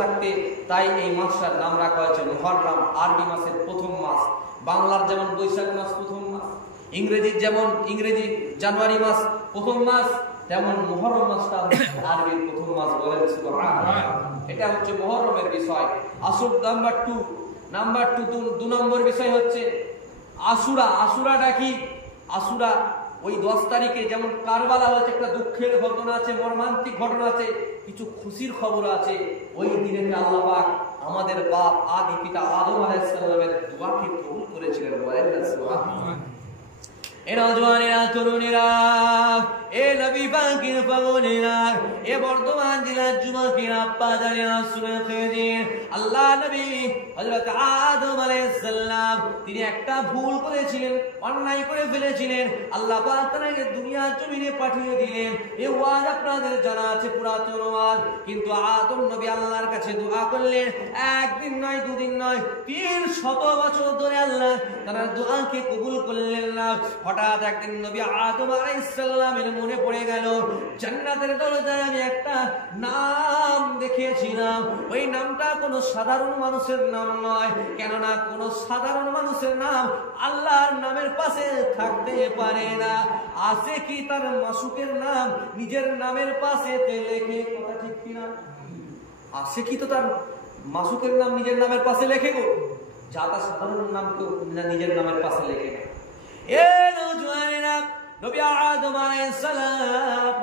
থাকতে তাই এই মাসটার নাম রাখা হয়েছে মুহররম, আরবি মাসের প্রথম মাস। বাংলার যেমন বৈশাখ মাস প্রথম মাস, ইংরেজির যেমন ইংরেজি জানুয়ারি মাস প্রথম মাস, তেমন মুহররম মাসটা আরবির প্রথম মাস। বলেন সুবহানাল্লাহ। এটা হচ্ছে মুহররমের বিষয়। আসুন নাম্বার 2 নম্বর বিষয় হচ্ছে আশুরা। আশুরাটা কি? আশুরা ওই 10 তারিখে যেমন কারবালা হচ্ছে, একটা দুঃখের ঘটনা আছে, মর্মান্তিক ঘটনা আছে, কিছু খুশির খবর আছে। ওই দিনে আল্লাহ পাক আমাদের বাপ আদি পিতা আদম আলাইহিস সালামের দোয়াকে কবুল করেছিলেন। বলেন না সুবহানাল্লাহ। এ নওজওয়ানেরা, তরুণেরা, এ নবী পাকের পাগলেরা, এ বর্তমান জেলার যুবকেরা, আব্বা জানেরা, শুনে দিন, আল্লাহ নবী হযরত আদম আলাইহিস সালাম তিনি একটা ভুল করেছিলেন, অন্যায় করে ফেলেছিলেন। আল্লাহ পাক তাকে দুনিয়ার জমিনে পাঠিয়ে দিলেন। এই ওয়াজ আপনাদের জানা আছে, পুরাতন ওয়াজ। কিন্তু আদম নবী আল্লাহর কাছে দোয়া করলেন, একদিন নয়, দুদিন নয়, 300 বছর ধরে আল্লাহ তার দোয়াকে কবুল করলেন না। হঠাৎ একদিন নবী আদম আলাইহিস সালামের মনে পড়ে গেল, জান্নাতের দরজায় আমি একটা নাম দেখেছিলাম। ওই নামটা কোনো সাধারণ মানুষের নাম নয়, কেননা কোনো সাধারণ মানুষের নাম আল্লাহর নামের পাশে থাকতে পারে না। আছে কি তার মাসুকের নাম নিজের নামের পাশে লেখে? কথা ঠিক কিনা? আছে কি তো তার মাসুকের নাম নিজের নামের পাশে লেখে গো? যা তার সাধারণ নাম তো নিজের নামের পাশে লেখে না। এ নওজওয়ানেরা, নবী আদম আলাইহিস সালাম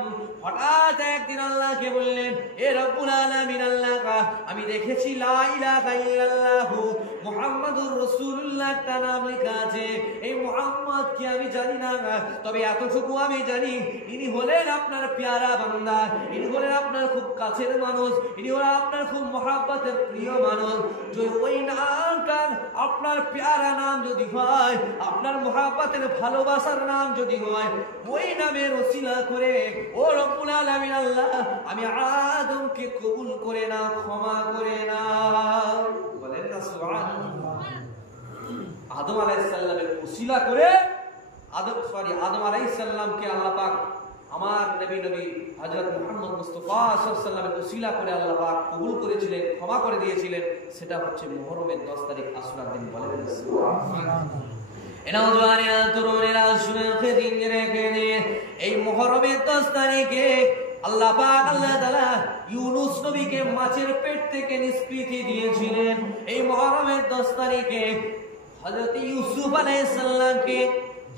হঠাৎ একদিন আল্লাহকে বললেন, এ রব্বুল আলামিন, আল্লাহ আমি দেখেছি লা ইলাহা ইল্লাল্লাহু মুহাম্মাদুর রাসূলুল্লাহ একটা নাম লেখা আছে। এই মুহাম্মদ কি আমি জানি না, তবে এতটুকু আমি জানি, ইনি হলেন আপনার পেয়ারা বান্দা, ইনি হলেন আপনার খুব কাছের মানুষ, ইনি হলেন আপনার খুব মহব্বতের প্রিয় মানুষ। যে ওই নামটা আপনার পেয়ারা নাম যদি হয়, আপনার মহব্বতের ভালোবাসার নাম যদি হয়, ওই নামের ওসিলা করে ও রব্বুল আলামিন আল্লাহ আমি আদমকে কবুল করে নাও, ক্ষমা করে নাও। বলেন না সুবহানাল্লাহ। আদম আলাইহিস সালামের ওসিলা করে আদম আলাইহিস সালামকে আল্লাহ পাক আমার নবী হযরত মুহাম্মদ মুস্তাফা সাল্লাল্লাহু আলাইহি ওয়াসাল্লামের ওসিলা করে আল্লাহ পাক কবুল করেছিলেন, ক্ষমা করে দিয়েছিলেন। সেটা হচ্ছে মুহররমের 10 তারিখ আশুরার দিন। বলেন না সুবহানাল্লাহ। এই মুহররমের 10 তারিখে আল্লাহ পাক আল্লাহ তাআলা ইউনূস নবীকে মাছের পেট থেকে নিষ্কৃতি দিয়েছিলেন। এই মুহররমের 10 তারিখে হযরত ইউসুফ আলাইহিস সালামকে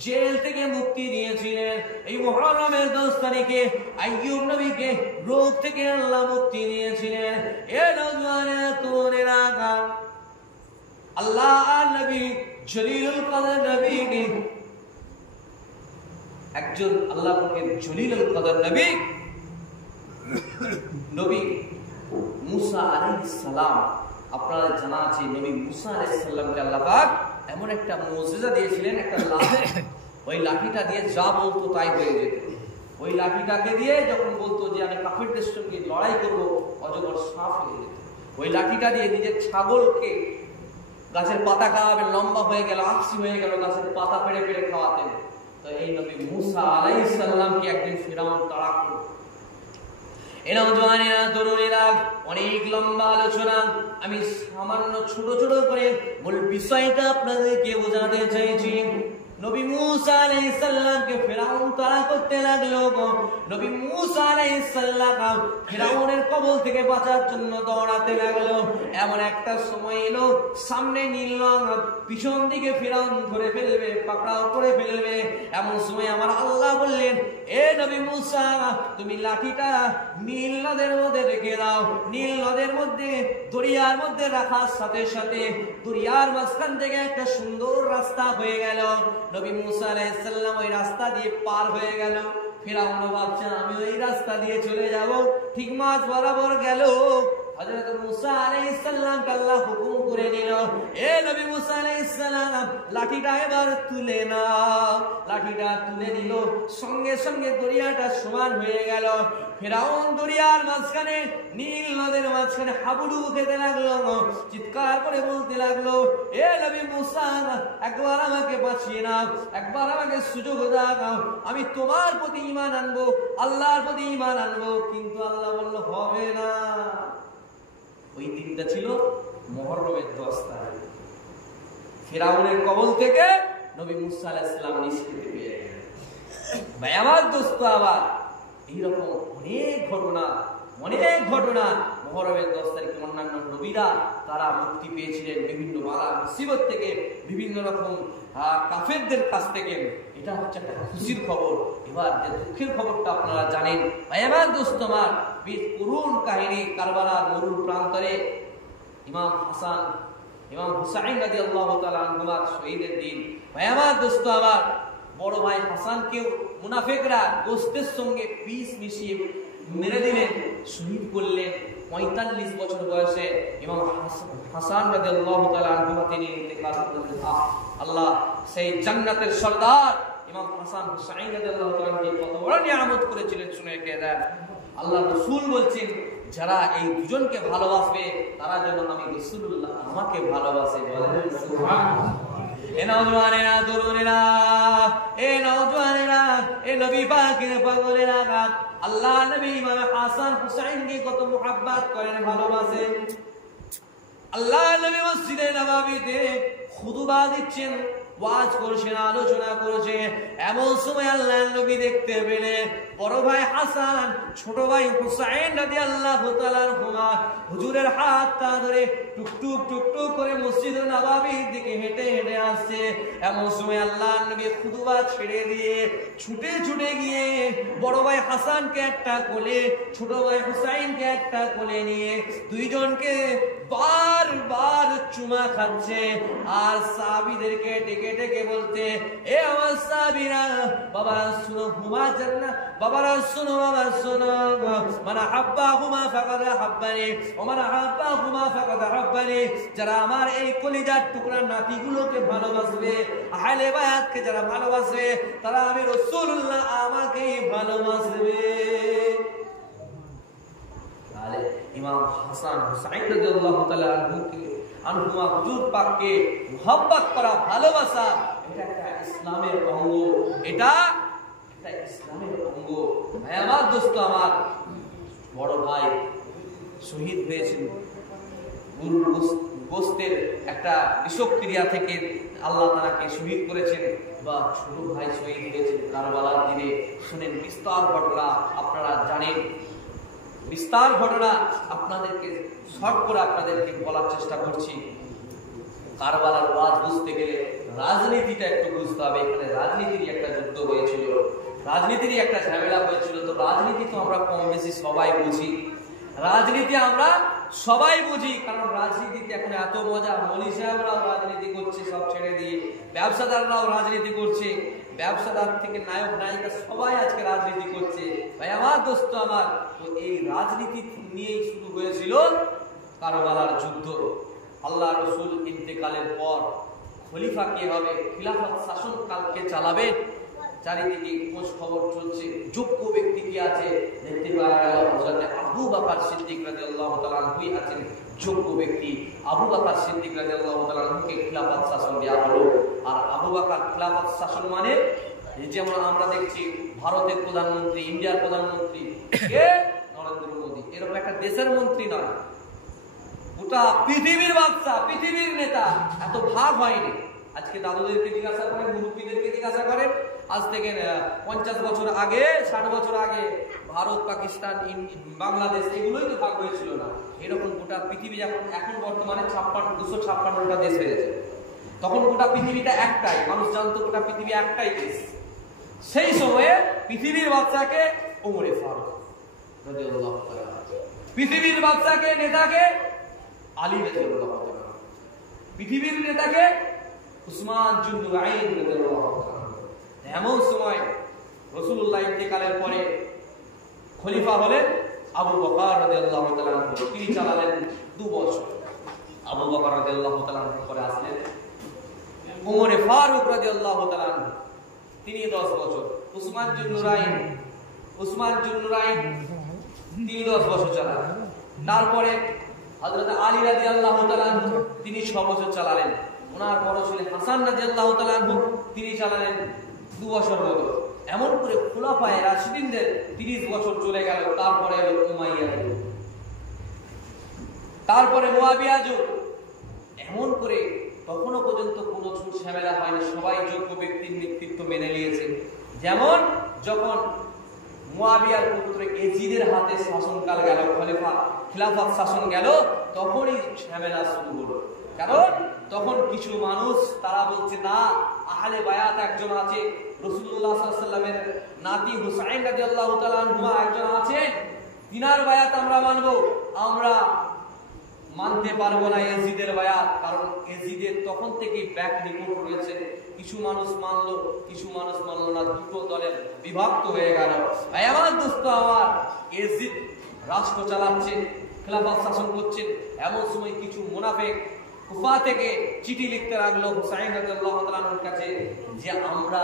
জেল থেকে মুক্তি দিয়েছিলেন। এই মুহররমের 10 তারিখে আইয়ুব নবীকে রোগ থেকে আল্লাহ মুক্তি দিয়েছিলেন। এ নওজওয়ানেরা, তরুণেরা, আল্লাহ আর নবী জলিলুল কদর নবী, একজন আল্লাহ পাকের জলিলুল কদর নবী নবী মুসা আলাইহিস সালাম। আপনারা জানা আছে নবী মুসা আলাইহিস সালামকে আল্লাহ পাক এমন একটা মুজিজা দিয়েছিলেন, একটা লাঠি। ওই লাঠিটা দিয়ে যা বলতো তাই হয়ে যেত। ওই লাঠিটাকে দিয়ে যখন বলতো যে আমি কাফিরদের সঙ্গে লড়াই করব, অজগর সাপ হয়ে যেত। ওই লাঠিটা দিয়ে নিজের ছাগলকে গাছের পাতা খাওয়াবেন, লম্বা হয়ে গেল, আকসি হয়ে গেল, গাছের পাতা পেড়ে পেড়ে খাওয়াতেন। তো এই নবী মুসা আলাইহিস সালামকে একদিন ফিরআউন তাড়া করল। এই নওজওয়ানেরা, তরুণেরা, অনেক লম্বা আলোচনা, আমি সামান্য ছোট ছোট করে মূল বিষয়টা আপনাদেরকে বোঝাতে চাইছি। নবী মুসা আলাইহিস সালামকে ফিরআউন তাড়া করতে লাগলো। নবী মুসা আলাইহিস সালাম ফিরআউনের কবল থেকে বাঁচার জন্য দৌড়াতে লাগলো। এমন একটা সময় এলো, সামনে নীল নদ, পিছন দিকে ফিরআউন ধরে ফেলবে, পাকড়াও করে ফেলবে। এমন সময় আমার আল্লাহ বললেন, এ নবী মুসা, তুমি লাঠিটা নীল নদের মধ্যে রেখে দাও। নীল নদের মধ্যে, দরিয়ার মধ্যে রাখার সাথে সাথে দরিয়ার মাঝখান থেকে একটা সুন্দর রাস্তা হয়ে গেল। নবী মুসা আলাইহিস সালাম ওই রাস্তা দিয়ে পার হয়ে গেল। ফিরআউন ভাবছে আমি ওই রাস্তা দিয়ে চলে যাব, ঠিক মাঝ বরাবর গেল। হযরত মুসা আলাইহিস সালামকে আল্লাহ হুকুম করে দিল, এ নবী মুসা আলাইহিস সালাম, লাঠিটা এবার তুলে নাও। লাঠিটা তুলে দিল, সঙ্গে সঙ্গে দরিয়াটা সমান হয়ে গেল। ফিরআউন দরিয়ার মাঝখানে, নীল নদের মাঝখানে হাবুডু খেতে লাগলো, চিৎকার করে বলতে লাগলো, এ নবী মুসা, একবার আমাকে বাঁচিয়ে নাও, একবার আমাকে সুযোগ দাও, আমি তোমার প্রতি ঈমান আনবো, আল্লাহর প্রতি ঈমান আনবো। কিন্তু আল্লাহ বলল হবে না। ওই দিনটা ছিল মুহররমের 10 তারিখ। ফিরাউনের কবল থেকে নবী মুসা আলাইহিস সালাম নিষ্কৃতি পেয়ে গেলেন। ভাই আমার দোস্ত, আবার এইরকম অনেক ঘটনা মুহররমের 10 তারিখে অন্যান্য নবীরা তারা মুক্তি পেয়েছিলেন বিভিন্ন বালা মুসিবত থেকে, বিভিন্ন রকম কাফেরদের কাছ থেকে। এটা হচ্ছে একটা খুশির খবর। এবার যে দুঃখের খবরটা আপনারা জানেন। ভাই আমার দোস্ত আমার, বেশ করুণ কাহিনী। কারবালার মরুর প্রান্তরে ইমাম হাসান ইমাম হুসাইন রাদিয়াল্লাহু তাআলা আনহুমা শহীদের দিন। ভাই আমার দোস্ত আমার, বড় ভাই হাসানকে মুনাফিকরা গোশতের সঙ্গে বিষ মিশিয়ে মেরে দিলেন, শহীদ করলেন। 45 বছর বয়সে ইমাম হাসান রাদিয়াল্লাহু তাআলা আনহুমা তিনি ইন্তেকাল করলেন। আল্লাহ সেই জান্নাতের সরদার ইমাম হাসান হুসাইন রাদিয়াল্লাহু তাআলা কত বড় নিয়ামত করেছিলেন শুনে কে দেন। আল্লাহ রাসূল বলছেন, যারা এই দুজনকে ভালোবাসবে তারা যেন আমি রাসূলুল্লাহ আমাকে ভালোবাসে। বলেন সুবহানাল্লাহ। এ নওজওয়ানেরা, তরুণেরা, এ নওজওয়ানেরা, এ নবী পাকের পাগলেরা, আল্লাহ নবী ইমাম হাসান হুসাইনকে কত মুহাব্বত করেন, ভালোবাসেন। আল্লাহ নবী মসজিদে নববীতে খুতবা দিচ্ছেন, ওয়াজ করছেন, আলোচনা করছেন। এমন সময় আল্লাহ নবী দেখতে পেলেন বড় ভাই হাসান ছোট ভাই হুসাইন রাদিয়াল্লাহু তাআলা আনহুমা হুজুরের হাতটা ধরে টুকটুক টুকটুক করে মসজিদ নববীর দিকে হেঁটে হেঁটে আসছে। এমন সময় আল্লাহ নবী খুতবা ছেড়ে দিয়ে ছুটে গিয়ে বড় ভাই হাসানকে একটা কোলে, ছোট ভাই হুসাইনকে একটা কোলে নিয়ে দুইজনকে বারবার চুমা খাচ্ছে। আর সাহাবীদেরকে ডেকে ডেকে বলতে, এ আমার সাহাবীরা, বাবা শুনো, হুমা জান্নাত, বাবারা শুনো, বাবা শুনো, মানা হাব্বাহুমা ফাকাদ হাব্বানি ওয়া মানা হাব্বাহুমা ফাকাদ হাব্বানি। যারা আমার এই কলিজার টুকরা নাতিগুলোকে ভালোবাসবে, আহলে বায়াতকে যারা ভালোবাসবে, তারা আমি রাসূলুল্লাহ আমাকেই ভালোবাসবে। তাহলে ইমাম হাসান হুসাইন রাদিয়াল্লাহু তাআলা আনহুমা হুজুর পাককে মুহাব্বত করা, ভালোবাসা, এটা একটা ইসলামের অঙ্গ। এটা ইসলামের অঙ্গ। ভাই আমার দোস্ত আমার, বড় ভাই শহীদ হয়েছিল গোশতের একটা বিষক্রিয়া থেকে, আল্লাহ তাআলাকে শহীদ করেছেন। বা ছোট ভাই শহীদ হয়েছিল কারবালার দিনে। শুনেন বিস্তার ঘটনা, আপনারা জানেন বিস্তার ঘটনা। আপনাদেরকে শর্ট করে আপনাদেরকে বলার চেষ্টা করছি। কারবালার ওয়াজ বুঝতে গেলে রাজনীতিটা একটু বুঝতে হবে। এখানে রাজনীতির একটা যুদ্ধ হয়েছিল, রাজনীতির একটা ঝামেলা হয়েছিল। তো রাজনীতি তো আমরা কম বেশি সবাই বুঝি, রাজনীতি আমরা সবাই বুঝি, কারণ রাজনীতিতে এখন এত মজা। মৌলী সাহেবরাও রাজনীতি করছে সব ছেড়ে দিয়ে, ব্যবসাদাররাও রাজনীতি করছে, ব্যবসাদার থেকে নায়ক নায়িকা সবাই আজকে রাজনীতি করছে। ভাই আমার দোস্ত আমার, তো এই রাজনীতি নিয়েই শুরু হয়েছিল কারবালার যুদ্ধ। আল্লাহ রাসূল ইন্তেকালের পর খলিফা কে হবে, খিলাফত শাসন কালকে চালাবে, চারিদিকে খোঁজ খবর চলছে। যোগ্য ব্যক্তি কি আছে দেখতে পাওয়া গেল, হযরত আবু বকর সিদ্দিক রাদিয়াল্লাহু তাআলা আনহু আছেন যোগ্য ব্যক্তি। আবু বকর সিদ্দিক রাদিয়াল্লাহু তাআলা আনহুকে খিলাফত শাসন দেওয়া হলো। আর আবু বকর খিলাফত শাসন মানে, যেমন আমরা দেখছি ভারতের প্রধানমন্ত্রী, ইন্ডিয়ার প্রধানমন্ত্রী কে, নরেন্দ্র মোদী, এরকম একটা দেশের মন্ত্রী নয়, গোটা পৃথিবীর বাদশা, পৃথিবীর নেতা। এত ভাগ হয়নি। আজকে দাদুদেরকে জিজ্ঞাসা করেন, মুরব্বীদেরকে জিজ্ঞাসা করেন, আজ থেকে 50 বছর আগে, 60 বছর আগে ভারত, পাকিস্তান, বাংলাদেশ এগুলোই তো ভাগ হয়েছিল না। এরকম গোটা পৃথিবী এখন বর্তমানে 256টা দেশ হয়েছে। তখন গোটা পৃথিবীটা একটাই, মানুষ জানতো গোটা পৃথিবী একটাই দেশ। সেই সময়ে পৃথিবীর বাদশাকে ওমর ফারুক রাদিয়াল্লাহু তাআলা, পৃথিবীর বাদশাকে নেতাকে আলী রাদিয়াল্লাহু তাআলা, পৃথিবীর নেতাকে উসমান জুন নুরাইন রাদিয়াল্লাহু তাআলা। এমন সময় রাসূলুল্লাহ ইন্তেকালের পরে খলিফা হলেন আবু বকর রাদিয়াল্লাহু তাআলা। তিনি চালালেন 2 বছর। আবু বকর রাদিয়াল্লাহু তাআলা পরে আসলেন ওমর ফারুক রাদিয়াল্লাহু তাআলা, তিনি 10 বছর। উসমান জুন নুরাইন তিনি 10 বছর চালালেন। তারপরে হযরত আলী রাদিয়াল্লাহু তাআলা তিনি 6 বছর চালালেন। ওনার বড় ছেলে হাসান রাদিয়াল্লাহু তাআলা তিনি চালালেন 2 বছর মতো। এমন করে খুলাফায়ে রাশিদিনদের 30 বছর চলে গেল। তারপরে উমাইয়া, তারপরে মুয়াবিয়া যুগ, এমন করে তখনও পর্যন্ত কোনো ঝুট ঝামেলা হয়নি, সবাই যোগ্য ব্যক্তির নেতৃত্ব মেনে নিয়েছে। যেমন যখন মুয়াবিয়ার পুত্র এজিদের হাতে শাসনকাল গেল, খিলাফত শাসন গেল, তখনই ঝামেলা শুরু হলো। কারণ তখন কিছু মানুষ তারা বলছে না, আহলে বায়াত একজন আছে, রাসূলুল্লাহ সাল্লাল্লাহু আলাইহি ওয়াসাল্লামের নাতি হুসাইন রাদিয়াল্লাহু তাআলা আনহু একজন আছেন, তিনার বায়াত আমরা মানব, আমরা মানতে পারবো না এজিদের বায়াত। কারণ এজিদের তখন থেকে ব্যাক রিপোর্ট রয়েছে, কিছু মানুষ মানলো, কিছু মানুষ মানলো না, দুটো দলে বিভক্ত হয়ে গেল। ভাই আমার দোস্ত আমার, এজিদ রাষ্ট্র চালাচ্ছেন, খেলাফত শাসন করছেন, এমন সময় কিছু মুনাফিক কুফা থেকে চিঠি লিখতে লাগলো হুসাইন রাদিয়াল্লাহু তাআলা আনহুর কাছে যে আমরা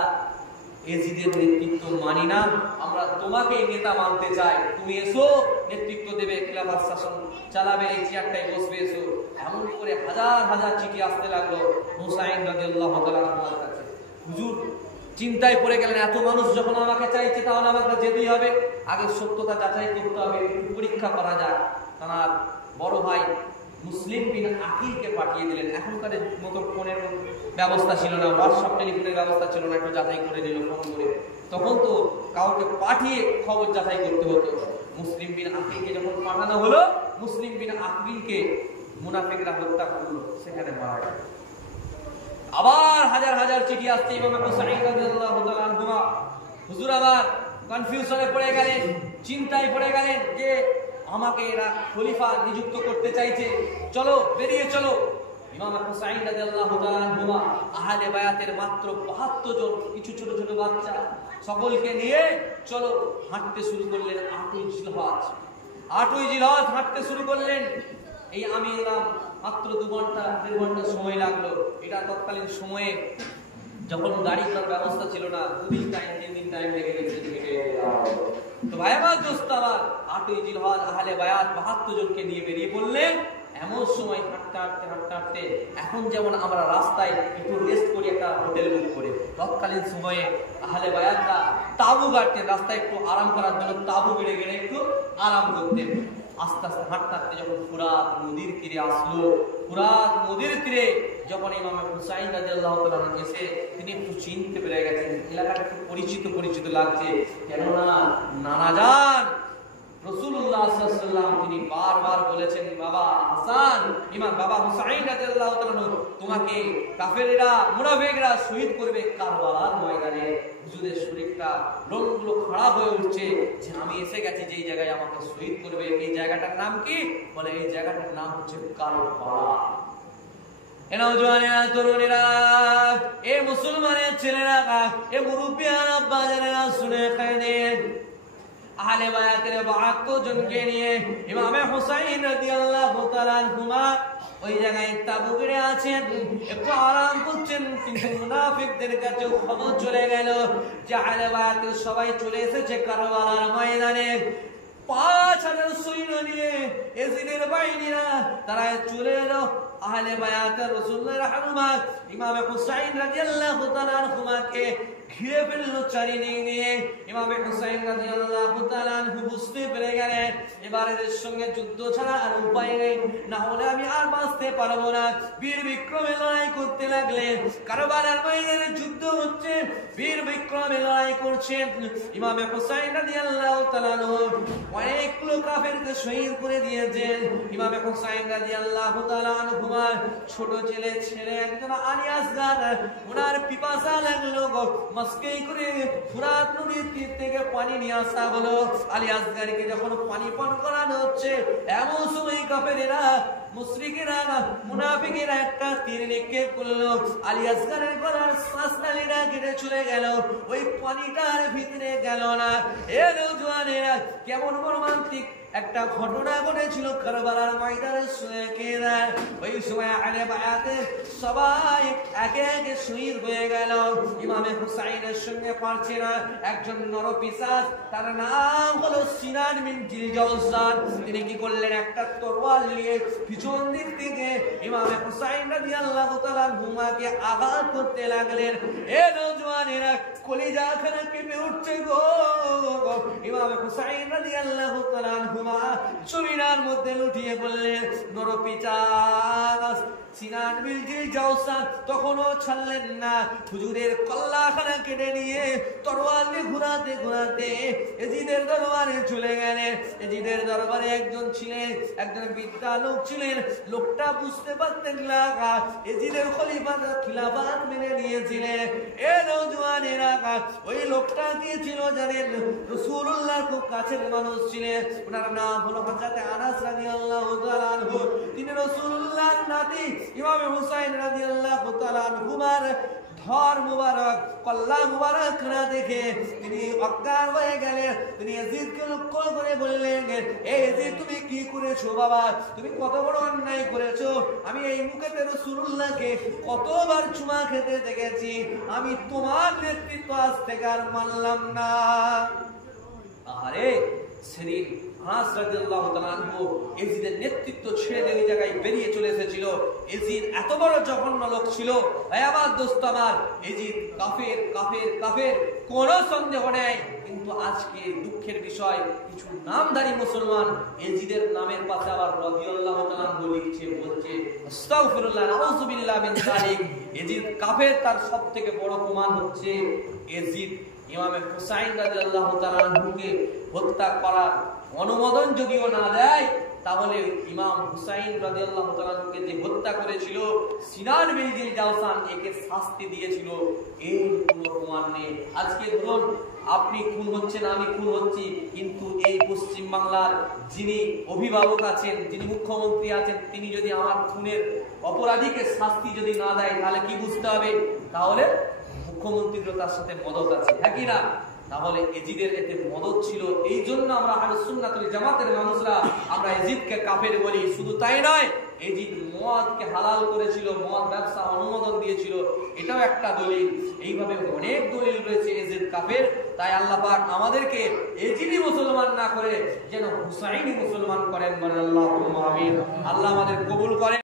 এজিদের নেতৃত্ব মানি না, আমরা তোমাকে নেতা মানতে চাই, তুমি এসো, নেতৃত্ব দেবে, খেলাফত শাসন চালাবে, এই চেয়ারটায় বসবে, এসো। এমন করে হাজার হাজার চিঠি আসতে লাগলো হুসাইন রাদিয়াল্লাহু তাআলা আনহুর কাছে। হুজুর চিন্তায় পড়ে গেলেন, এত মানুষ যখন আমাকে চাইছে তাহলে আমাকে যেতেই হবে, আগে সত্যতা যাচাই করতে হবে, পরীক্ষা করা যায়। তার বড় ভাই মুসলিম বিন আকিলকে পাঠিয়ে দিলেন। এখনকার মতো ফোনের ব্যবস্থা ছিল না, হোয়াটসঅ্যাপ টেলিফোনের ব্যবস্থা ছিল না, একটু যাচাই করে দিল ফোন করে। তখন তো কাউকে পাঠিয়ে খবর যাচাই করতে হতো। মুসলিম বিন আকিলকে যখন পাঠানো হলো, মুসলিম বিন আকিলকে মুনাফিকরা হত্যা করলো, সেখানে মারা গেল। আবার হাজার হাজার চিঠি আসছে ইমাম হুসাইন রাদিয়াল্লাহু তাআলা আনহু। হুজুর আবার কনফিউশনে পড়ে গেলেন, চিন্তায় পড়ে গেলেন যে আমাকে এরা খলিফা নিযুক্ত করতে চাইছে, চলো বেরিয়ে চলো। ইমাম হুসাইন রাদিয়াল্লাহু তাআলা আনহু আহলে বায়াতের মাত্র 72 জন, কিছু ছোট ছোট বাচ্চা, সকলকে নিয়ে চলো হাঁটতে শুরু করলেন। 8ই জিলহজ হাঁটতে শুরু করলেন। এই আমি এলাম মাত্র 2 ঘন্টা 1.5 ঘন্টা সময় লাগলো। এটা তৎকালীন সময়ে যখন গাড়ি ঘোড়ার ব্যবস্থা ছিল না, 2 দিন টাইম 3 দিন টাইম লেগে গেছে। তো ভাই আমার দোস্ত আমার, 8ই জিলহজ আহলে বায়াত 72 জনকে নিয়ে বেরিয়ে পড়লেন। এমন সময় হাঁটতে এখন যেমন আমরা রাস্তায় একটু রেস্ট করি, একটা হোটেল বুক করে, তৎকালীন সময়ে আহলে বায়াতরা তাবু গাড়তেন, রাস্তায় একটু আরাম করার জন্য তাবু বেড়ে গেলে একটু আরাম করতেন। আস্তে আস্তে হাঁটতে যখন ফুরাত নদীর তীরে আসলো, ফুরাত নদীর তীরে যখন ইমাম হুসাইন রাদিয়াল্লাহু তাআলা এসে তিনি একটু চিনতে পেরে গেছেন, এলাকাটা একটু পরিচিত লাগছে, কেননা নানাজান রাসূলুল্লাহ সাল্লাল্লাহু আলাইহি ওয়াসাল্লাম তিনি বারবার বলেছেন, বাবা হাসান, ইমাম বাবা হুসাইন রাদিয়াল্লাহু তাআলা তোমাকে কাফেররা মুনাফিকরা শহীদ করবে কারবালার ময়দানে। হুজুরের শরীরটা রোগগুলো খারাপ হয়ে উঠছে যে আমি এসে গেছি যেই জায়গায় আমাকে শহীদ করবে। এই জায়গাটার নাম কি? বলে এই জায়গাটার নাম হচ্ছে কারবালা। এ নওজওয়ানেরা, তরুণেরা, এ মুসলমানের ছেলেরা, এ মুরব্বিয়ারা, বাজারেরা শুনে খাইলেন। আহলে বায়াতের 72 জনকে নিয়ে ইমাম হুসাইন রাদিয়াল্লাহু তাআলা আনহু ওই জায়গায় তাবু গড়ে আছেন, একটু আরাম করছেন। কিন্তু মুনাফিকদের কাছে খবর চলে গেল যে আহলে বায়াতের সবাই চলে এসেছে কারবালার ময়দানে। 5000 সৈন্য নিয়ে এজিদের বাহিনীরা তারা চলে এলো আহলে বায়াতের রাসূলুল্লাহর রাহমাত ইমাম হুসাইন রাদিয়াল্লাহু তাআলা আনহুকে ঘিরে ফেললো চারিদিক দিয়ে। ইমাম হুসাইন রাদিয়াল্লাহু তাআলা আনহু বুঝতে পেরে গেলেন এবার এদের সঙ্গে যুদ্ধ ছাড়া আর উপায় নেই, না হলে আমি আর বাঁচতে পারবো না। বীর বিক্রমে লড়াই করতে লাগলেন। কারবালার ময়দানে যুদ্ধ হচ্ছে, বীর বিক্রমে লড়াই করছেন। ইমাম হুসাইন রাদিয়াল্লাহু তাআলা আনহু অনেক লোক কাফেরকে শহীদ করে দিয়েছেন। ইমাম হুসাইন রাদিয়াল্লাহু তাআলা আনহু ছোট ছেলে একজন আলী আসগার, ওনার পিপাসা লাগলো, মস্কেই করে ফুরাত নদীর তীর থেকে পানি নিয়ে আসা হলো। আলী আসগারকে যখন পানি পান করানো হচ্ছে, এমন সময় কাফেরেরা মুশরিকেরা মুনাফিকেরা একটা তীর নিক্ষেপ করলো। আলী আসগারের গলার শ্বাসনালীরা কেটে চলে গেল, ওই পানিটার ভিতরে গেল না। এ নওজওয়ানেরা, কেমন মর্মান্তিক একটা ঘটনা ঘটেছিল কারবালার ময়দানে। ওই সময় আহলে বায়াতের সবাই একে একে শহীদ হয়ে গেল। ইমাম হুসাইনের সঙ্গে পারছে না একজন নরপিশাচ, তার নাম হলো সিনান বিন জিলজাওজান। তিনি কি করলেন, একটা তরোয়াল নিয়ে পিছন দিক থেকে ইমাম হুসাইন রাদিয়াল্লাহু তাআলা আনহুকে আঘাত করতে লাগলেন। এ নওজওয়ানেরা, কলিজাখানা কেঁপে উঠছে গো। ইমাম হুসাইন রাদিয়াল্লাহু তাআলা আনহু আনহুমা জমিনার মধ্যে লুটিয়ে পড়লেন। নরপিচাস সিনান বিল জাওসান তখনও ছাড়লেন না। হুজুরের কল্লাখানা কেটে নিয়ে তরোয়াল নিয়ে ঘুরাতে ঘুরাতে এজিদের দরবারে চলে গেলেন। এজিদের দরবারে একজন ছিলেন, একজন বিদ্যা লোক ছিলেন। লোকটা বুঝতে পারতেন না এজিদের খলিফা খিলাফত মেনে নিয়েছিলেন। এ নওজওয়ানেরা, ওই লোকটা কি ছিল জানেন? রাসূলুল্লাহর খুব কাছের মানুষ ছিলেন। ওনার নাম হলো হযরত আনাস রাদিয়াল্লাহু তাআলা আনহু। তিনি রাসূলুল্লাহর নাতি ইমাম হুসাইন রাদিয়াল্লাহু তাআলা আনহুমার ধর মুবারক কল্লা মুবারক না দেখে তিনি অজ্ঞান হয়ে গেলেন। তিনি ইয়াজিদকে লক্ষ্য করে বললেন, এই ইয়াজিদ তুমি কি করেছো বাবা? তুমি কত বড় অন্যায় করেছো। আমি এই মুখেতে রাসূলুল্লাহকে কতবার চুমা খেতে দেখেছি। আমি তোমার নেতৃত্ব আজ থেকে আর মানলাম না। আরে সেদিন আনাস রাদিয়াল্লাহু তাআলা আনহু ইয়াজিদের নেতৃত্ব ছেড়ে দিয়ে ওই জায়গায় বেরিয়ে চলে এসেছিল। ইয়াজিদ এত বড় জঘন্য লোক ছিল। ভাই আমার দোস্ত আমার, ইয়াজিদ কাফের কাফের কাফের, কোনো সন্দেহ নেই। কিন্তু আজকে দুঃখের বিষয়, কিছু নামধারী মুসলমান ইয়াজিদের নামের পাশে আবার রাদিয়াল্লাহু তাআলা আনহু লিখছে, বলছে আস্তাগফিরুল্লাহ নাউযুবিল্লাহ মিন যালিক। ইয়াজিদ কাফের, তার সবথেকে বড় প্রমাণ হচ্ছে ইয়াজিদ ইমাম হুসাইন রাদিয়াল্লাহু তাআলা আনহুকে হত্যা করার অনুমোদন যদিও না দেয়, তাহলে ইমাম হুসাইন রাদিয়াল্লাহু তাআলা আনহুকে যে হত্যা করেছিল সিনান বিল জাওসান, একে শাস্তি দিয়েছিল, এই কোনো প্রমাণ নেই। আজকে ধরুন আপনি খুন হচ্ছেন, আমি খুন হচ্ছি, কিন্তু এই পশ্চিম বাংলার যিনি অভিভাবক আছেন, যিনি মুখ্যমন্ত্রী আছেন, তিনি যদি আমার খুনের অপরাধীকে শাস্তি যদি না দেয়, তাহলে কি বুঝতে হবে? তাহলে মুখ্যমন্ত্রীর তার সাথে মদত আছে, হ্যাঁ কি না? তাহলে এজিদের এতে মদত ছিল। এই জন্য আমরা আহলুস সুন্নাত ওয়াল জামাতের মানুষরা আমরা এজিদকে কাফের বলি। শুধু তাই নয়, এজিদ মদকে হালাল করেছিল, মদ ব্যবসা অনুমোদন দিয়েছিল, এটাও একটা দলিল। এইভাবে অনেক দলিল রয়েছে এজিদ কাফের। তাই আল্লাহ পাক আমাদেরকে এজিদি মুসলমান না করে যেন হুসাইনি মুসলমান করেন। আল্লাহ আমাদের কবুল করেন।